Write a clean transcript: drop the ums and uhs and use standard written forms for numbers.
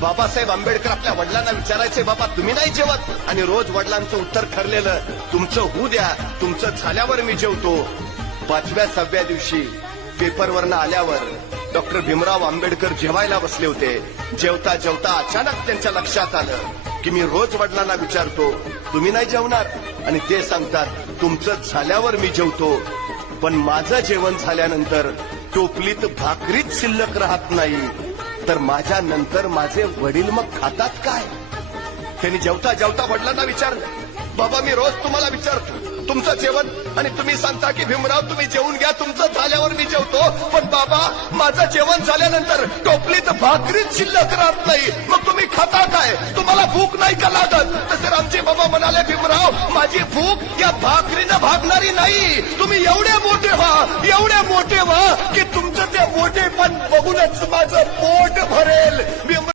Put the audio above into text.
बाबासाहेब आंबेडकर आपल्या वडिलांना विचारायचे, बाबा तुम्ही नाही जेवत? आणि रोज वडिलांचं उत्तर ठरलेलं, तुमचं होऊ द्या, तुमचं झाल्यावर मी जेवतो. 5व्या 6व्या दिवशी पेपरवरनं आल्यावर डॉक्टर भीमराव आंबेडकर जेवायला बसले होते. जेवता जेवता अचानक त्यांच्या लक्षात आलं की मी रोज वडिलांना विचारतो, तुम्ही नाही जेवणार? आणि ते सांगतात, तुमचं झाल्यावर मी जेवतो. पण माझं जेवण झाल्यानंतर टोपलीत भाकरीच शिल्लक राहत नाही, तर माझ्या नंतर माझे वडील मग खातात काय? त्यांनी जेवता जेवता वडिलांना विचारलं, बाबा मी रोज तुम्हाला विचारतो तुमचं जेवण, आणि तुम्ही सांगता की भीमराव तुम्ही जेवून घ्या, तुमचं झाल्यावर मी जेवतो. पण बाबा माझं जेवण झाल्यानंतर टोपलीत भाकरीच शिल्लक राहत नाही, मग तुम्ही खाता काय? तुम्हाला भूक नाही का लागत? तसे रामजी बाबा म्हणाले, भीमराव माझी भूक या भाकरीनं भागणारी नाही. तुम्ही एवढे मोठे व्हा की तुमचं ते मोठेपण बघूनच माझं पोट भरेल.